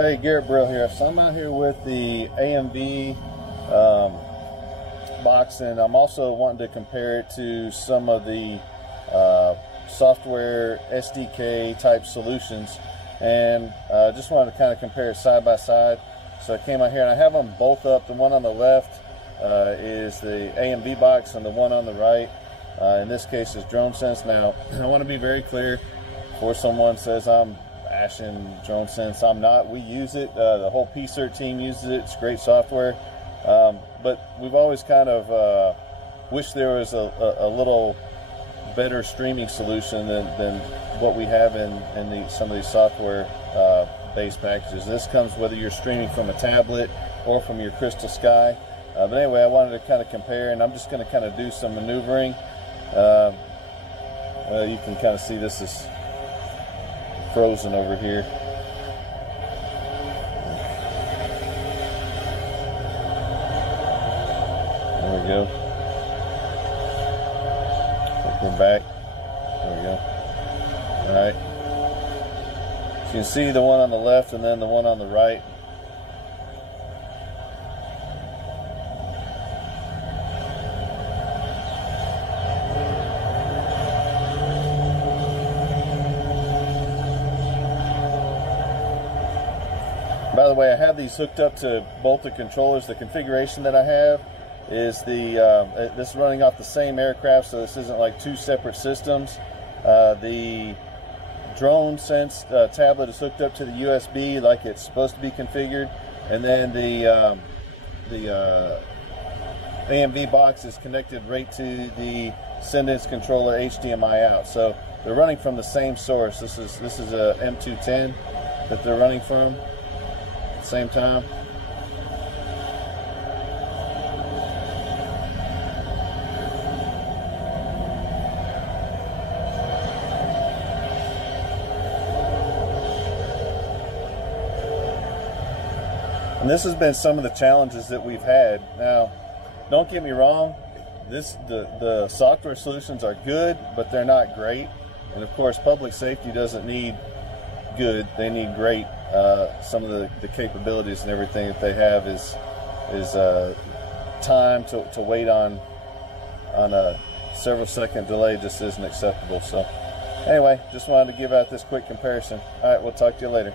Hey, Garrett Brill here. So I'm out here with the AMV box, and I'm also wanting to compare it to some of the software SDK type solutions, and just wanted to kind of compare it side by side. So I came out here and I have them both up. The one on the left is the AMV box, and the one on the right in this case is DroneSense. Now I want to be very clear before someone says I'm bashing DroneSense. I'm not. We use it. The whole PSURT team uses it. It's great software, but we've always kind of wished there was a little better streaming solution than what we have in some of these software based packages. This comes whether you're streaming from a tablet or from your Crystal Sky. But anyway, I wanted to kind of compare, and I'm just going to kind of do some maneuvering. Well, you can kind of see this is frozen over here. There we go. We're back. There we go. All right. So you can see the one on the left and then the one on the right. By the way, I have these hooked up to both the controllers. The configuration that I have is this is running off the same aircraft, so this isn't like two separate systems. The DroneSense tablet is hooked up to the USB like it's supposed to be configured, and then the AMV box is connected right to the Send-ins controller HDMI out. So they're running from the same source. This is a M210 that they're running from at the same time. And this has been some of the challenges that we've had. Now, don't get me wrong, the software solutions are good, but they're not great. And of course, public safety doesn't need good, they need great. Some of the capabilities and everything that they have is time to wait on a several second delay just isn't acceptable. So anyway, just wanted to give out this quick comparison. All right, we'll talk to you later.